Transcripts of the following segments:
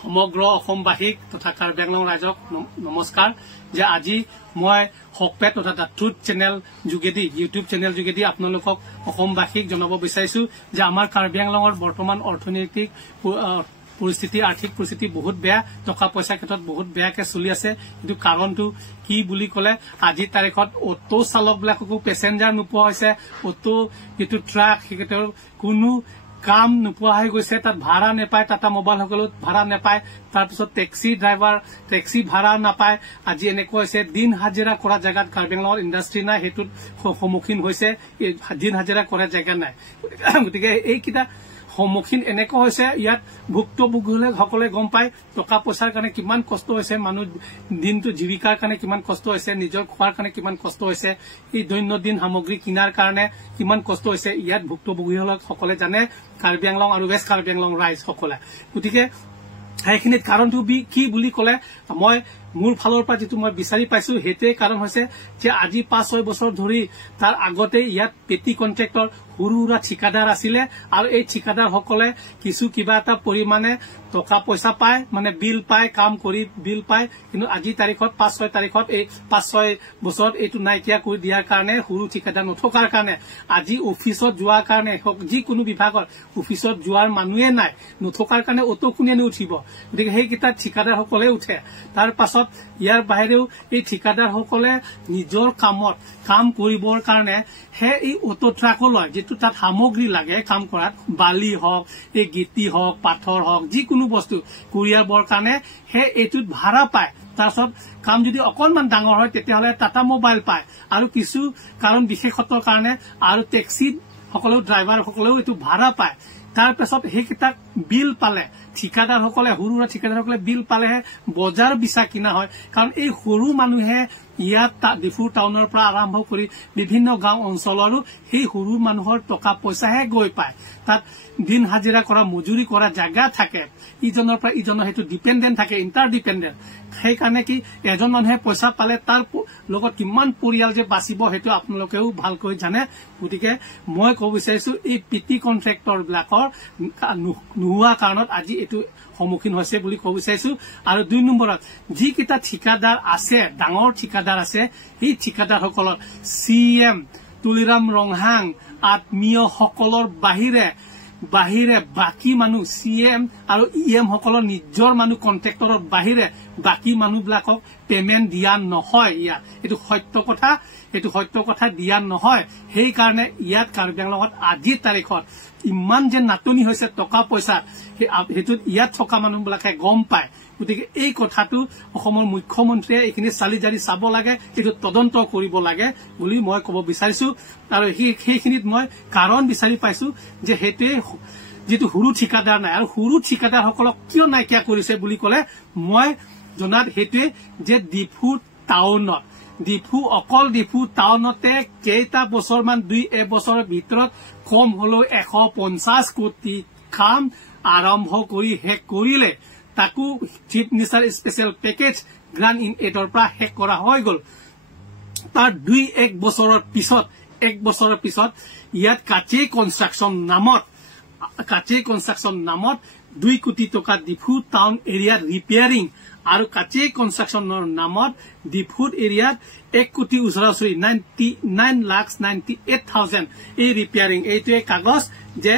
সমগ্ৰ অসমবাসীক তথা কাৰ্বি আংলং ৰাইজক নমস্কাৰ যে আজি মই হকপেট তথা দা ট্ৰুথ চেনেল যোগেদি ইউটিউব চেনেল যোগেদি আপোনালোকক অসমবাসীক জনাব বিচাৰিছো যে আমাৰ কাৰ্বি আংলঙৰ বৰ্তমান অৰ্থনৈতিক পৰিস্থিতি আৰ্থিক পৰিস্থিতি বহুত বেয়া টকা পইচা ক্ষেত্ৰত বহুত বেয়াকে চলি আছে কিন্তু কাৰণটো কি বুলি কলে আজি তাৰিখত অটো চালক বিলাককো পেছেঞ্জাৰ নোপোৱা হৈছে অটো যেটো ট্ৰাক হেতৰ কোনো কাম নোপোৱা হৈ গৈছে তাত ভাড়া নেপায় টাটা মোবাইল সকলো ভাড়া নেপায় তাৰপিছত টেক্সি ড্ৰাইভাৰ টেক্সি ভাড়া নাপায় আজি এনেকুৱা হৈছে দিন হাজিৰা কৰা জায়গাত কাৰ্বি আংলঙৰ ইণ্ডাষ্ট্ৰি নাই হেতুত সন্মুখীন হৈছে দিন হাজিৰা কৰা জায়গা নাই গতিকে এইকিটা সন্মুখীন এনেকুৱা হৈছে ইয়াত ভুক্তভোগীসকলে গম পায় টকা পইচাৰ কাৰণে কিমান কষ্ট হৈছে মানুহ দিনটো জীৱিকাৰ কাৰণে কিমান কষ্ট হৈছে নিজৰ খোৱাৰ কাৰণে কিমান কষ্ট হৈছে এই দৈনন্দিন সামগ্ৰী কিনাৰ কাৰণে কিমান কষ্ট হৈছে ইয়াত ভুক্তভোগীসকলে জানে কাৰ্বি আংলং আৰু ৱেষ্ট কাৰ্বি আংলং ৰাইজ সকলে গতিকে সেইখিনিত কাৰণটো কি বুলি কলে মই মোৰ ফালৰ পৰা যেটো মই বিচাৰি পাইছো হেতে কাৰণ হৈছে যে আজি 5-6 বছৰ ধৰি তাৰ আগতে ইয়াত পেটি কন্ট্ৰাক্টৰ হুৰুৰা ঠিকাদাৰ আছিলে আৰু এই ঠিকাদাৰ সকলে কিছু কিবা এটা পৰিমাণে টকা পইচা পায় মানে বিল পায় কাম কৰি বিল পায় কিন্তু আজি তাৰিখত 5-6 তাৰিখত এই 5-6 বছৰত এইটো নাইকিয়া কৰি দিয়াৰ কাৰণে হুৰু ঠিকাদাৰ নথকাৰ কাৰণে আজি অফিচত যোৱাৰ কাৰণে যিকোনো বিভাগৰ অফিচত যোৱাৰ মানুহে নাই নথকাৰ কাৰণে অটো কোনে উঠিব গতিকে সেই কিটা ঠিকাদাৰ সকলে উঠে তাৰ পাছত ইয়াৰ বাহিৰেও এই ঠিকাদাৰ সকলে নিজৰ কামত কাম কৰিবৰ কাৰণে হে এই অটো ট্ৰাক লয় যেটো তাত সামগ্ৰী লাগে কাম কৰাত বালি হওক এই গিটি হওক পাথৰ হওক যিকোনো বস্তু কুৰিয়াৰৰ কাৰণে হে এইটোত ভাড়া পায় তাৰছত কাম যদি অকনমান ডাঙৰ হয় তেতিয়াহলে টাটা মোবাইল পায় আৰু কিছু কাৰণ বিশেষত্বৰ কাৰণে আৰু টেক্সি সকলেও ড্ৰাইভাৰ সকলেও এইটো ভাড়া পায় তাৰ পাছত হেকিটা বিল পালে ঠিকাদাৰ সকলে হুৰুৰা ঠিকাদাৰ সকলে বিল পালেহে বজাৰ বিচা কিনা হয় কাৰণ এই সৰু মানুহে ইয়াত ডিফুৰ টাউনৰ পৰা আৰম্ভ কৰি বিভিন্ন গাঁও অঞ্চলৰো সেই সৰু মানুহৰ টকা পইচাহে গৈ পায় তাত দিন হাজিৰা কৰা মজুৰি কৰা জায়গা থাকে ইজনৰ পৰা ইজনৰ হেতু ডিপেন্ডেন্ট থাকে ইন্টাৰডিপেন্ডেন্ট সেই কাৰণে কি এজন মানুহে পইচা পালে তাৰ লগত কিমান পৰিয়াল যে বাচিব হেতু আপোনালোকেও ভালকৈ জানে গতিকে মই কব বিচাৰিছো এই পিটি কন্ট্ৰাক্টৰ বিলাকৰ নোহোৱা কাৰণত আজি এটো সন্মুখীন হৈছে বুলি কব বিচাৰিছো আৰু 2 নম্বৰত যি কিটা ঠিকাদাৰ আছে ডাঙৰ ঠিকাদাৰ আছে এই ঠিকাদাৰ সকলৰ সিএম তুলিৰাম ৰংহাং আত্মীয় সকলৰ বাহিৰে বাকি মানুহ সিএম আৰু ইএম সকলৰ নিজৰ মানুহ কন্ট্ৰাক্টৰৰ বাহিৰে বাকি মানুহবিলাকক পেমেন্ট দিয়া নহয় ইয়াত এটো সত্য কথা দিয়া নহয় সেই কাৰণে ইয়াত কাৰ্বি আংলঙত আজি তাৰিখত ইমান যে নাটনি হৈছে টকা পইচা হেতুত ইয়াত থকা মানুহবিলাকে গম পায় গতিকে এই কথাটো অসমৰ মুখ্যমন্ত্ৰীয়ে এইখিনি চালিজাৰি চাব লাগে এটো তদন্ত কৰিব লাগে বুলি মই কব বিচাৰিছো আৰু সেইখিনিত মই কাৰণ বিচাৰি পাইছো যে হেতে যেটো হুৰু ঠিকাদাৰ নাই আৰু হুৰু ঠিকাদাৰ সকলক কিয় নাইকিয়া কৰিছে বুলি কলে মই জনাত হেতে যে ডিফু টাউনতে কেইটা বছৰমান 2 বছৰৰ ভিতৰত কম হলো 150 কোটি কাম আৰম্ভ কৰি শেষ কৰিলে তাকো chief minister special package grant in aid পৰা শেষ কৰা হৈ গল তাৰ 1 বছৰৰ পিছত ইয়াত কাচে কনষ্ট্ৰাকচন নামত 2 কোটি টকা ডিফু টাউন এৰিয়াত ৰিপেয়াৰিং আৰু কাচে কনষ্ট্ৰাকচনৰ নামত ডিফুট এৰিয়াত 1 কোটি উচৰাউচৰি 99,98,000 এই ৰিপেয়াৰিং এইটোৱে কাগজ যে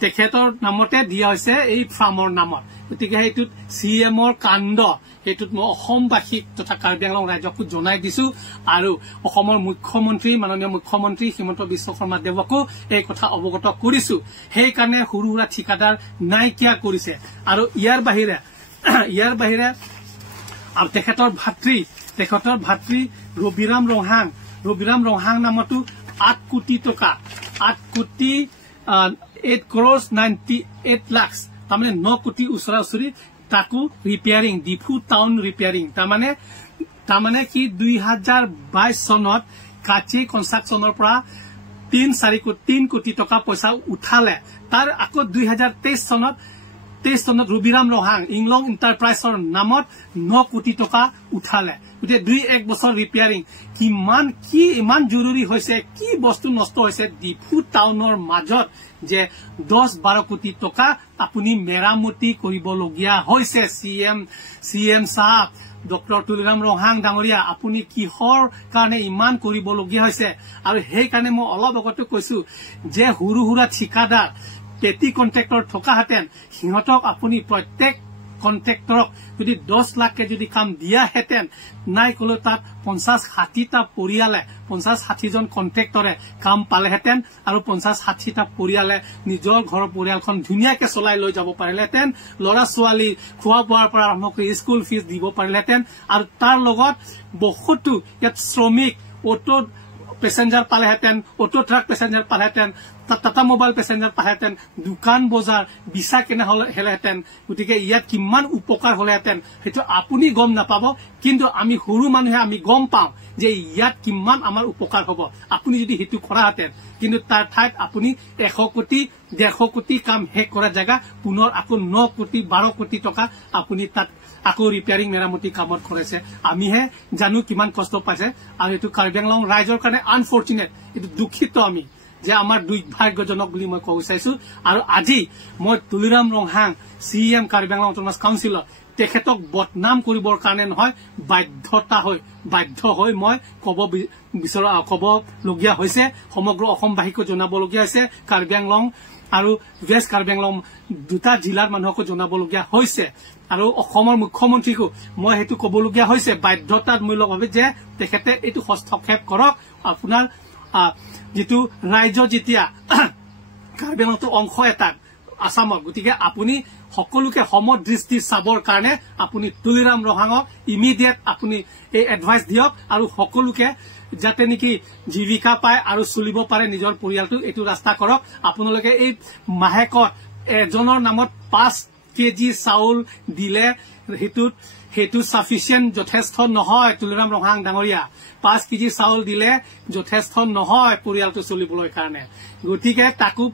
তেখেতৰ নামতে দিয়া হৈছে এই ফাৰ্মৰ নামত গতিকে এইটোত সিএমৰ কাণ্ড এইটোত মই অসমবাসীক তথা কাৰ্বি আংলং ৰাজ্যক জনাই দিছো আৰু অসমৰ মাননীয় মুখ্যমন্ত্ৰী হিমন্ত বিশ্ব শৰ্মা দেৱকো এই কথা অৱগত কৰিছো সেই কাৰণে হুৰুৰা ঠিকাদাৰ নাইকিয়া কৰিছে আৰু ইয়াৰ বাহিৰে আৰু তেখেতৰ ভাতৃ ৰবিৰাম ৰংহাং নামতো 8 কোটি টকা 8 কোটি 8 crores 98 lakhs তাৰমানে 9 কোটি উচৰাউচৰি তাকো ৰিপেয়াৰিং ডিফু টাউন ৰিপেয়াৰিং তাৰমানে কি 2022 চনত কাচি কনষ্ট্ৰাকচনৰ পৰা 3 কোটি টকা পইচা উঠালে তাৰ আকৌ 2023 চনত 23 চনত ৰবিৰাম ৰহাং ইংলং এণ্টাৰপ্ৰাইজৰ নামত 9 কোটি টকা উঠালে গতিকে 2-1 বছৰ ৰিপেয়াৰিং ইমান জৰুৰী হৈছে কি বস্তু নষ্ট হৈছে ডিফু টাউনৰ মাজত যে 10-12 কোটি টকা আপুনি মেৰামতি কৰিবলগীয়া হৈছে চিএম সাহেব ডক্টৰ তুলিৰাম ৰহাং ডাঙৰীয়া আপুনি কিহৰ কাৰণে ইমান কৰিবলগীয়া হৈছে আৰু সেই কাৰণে মই অলপ আগতে কৈছো যে হুৰু হুৰা ঠিকাদাৰ পেটি কন্ট্ৰেক্টৰ থকাহেঁতেন সিহঁতক আপুনি প্ৰত্যেক কন্ট্ৰেক্টৰক যদি 10 লাখকে যদি কাম দিয়াহেঁতেন নাই কলেও তাত 50-60টা পৰিয়ালে 50-60 জন কন্ট্ৰেক্টৰে কাম পালেহেঁতেন আৰু 50-60টা পৰিয়ালে নিজৰ ঘৰৰ পৰিয়ালখন ধুনীয়াকে চলাই লৈ যাব পাৰিলেহেঁতেন ল'ৰা ছোৱালী খোৱা বোৱাৰ পৰা আৰম্ভ কৰি স্কুল ফিজ দিব পাৰিলেহেঁতেন আৰু তাৰ লগত বহুতো ইয়াত শ্ৰমিক অটো পেছেঞ্জাৰ পালেহেঁতেন অটো ট্ৰাক পেছেঞ্জাৰ পালেহেঁতেন টাটা মোবাইল পেছেঞ্জাৰ পালেহেঁতেন দোকান বজাৰ বিচা কেনে হলেহেঁতেন গতিকে ইয়াত কিমান উপকাৰ হলেহেঁতেন সেইটো আপুনি গম নাপাব কিন্তু আমি সৰু মানুহে আমি গম পাওঁ যে ইয়াত কিমান আমাৰ উপকাৰ হব আপুনি যদি সেইটো কৰাহেঁতেন কিন্তু তাৰ ঠাইত আপুনি 100 কোটি 150 কোটি কাম শেষ কৰা জায়গা পুনৰ আকৌ 9 কোটি 12 কোটি টকা আপুনি তাত আকৌ ৰিপেয়াৰিং মেৰামতি কামত খৰচে আমিহে জানো কিমান কষ্ট পাইছে আৰু এইটো কাৰ্বি আংলং ৰাইজৰ কাৰণে আনফৰ্চুনেট এইটো দুখিত আমি যে আমাৰ দুৰ্ভাগ্যজনক বুলি মই ক'ব বিচাৰিছো আৰু আজি মই তুলিৰাম ৰহাং চিএম কাৰ্বি আংলং অট'নমাছ কাউন্সিলৰ তেখেতক বদনাম কৰিবৰ কাৰণে নহয় বাধ্য হৈ মই ক'বলগীয়া হৈছে সমগ্ৰ অসমবাসীকো জনাবলগীয়া হৈছে কাৰ্বি আংলং আৰু ৱেষ্ট কাৰ্বি আংলং দুটা জিলাৰ মানুহকো জনাবলগীয়া হৈছে আৰু অসমৰ মুখ্যমন্ত্ৰীকো মই সেইটো ক'বলগীয়া হৈছে বাধ্যতামূলকভাৱে যে তেখেতে এইটো হস্তক্ষেপ কৰক আপোনাৰ যেটো ৰাজ্য যেতিয়া কাৰ্বি আংলংৰ অংশ এটা আসামৰ গতিকে আপুনি সকলোকে সমদৃষ্টি চাবৰ কাৰণে আপুনি তুলিৰাম ৰহাঙক ইমিডিয়েট আপুনি এই এডভাইস দিয়ক আৰু সকলোকে যাতে নেকি জীৱিকা পায় আৰু চলিব পাৰে নিজৰ পৰিয়ালটো এইটো ৰাস্তা কৰক আপোনালোকে এই মাহেকত এজনৰ নামত 5 কেজি চাউল দিলে হেতু সাফিচিয়েন্ট যথেষ্ট নহয় তুলিৰাম ৰহাং ডাঙৰীয়া 5 কেজি চাউল দিলে যথেষ্ট নহয় পৰিয়ালটো চলিবলৈ কাৰণে গতিকে তাকো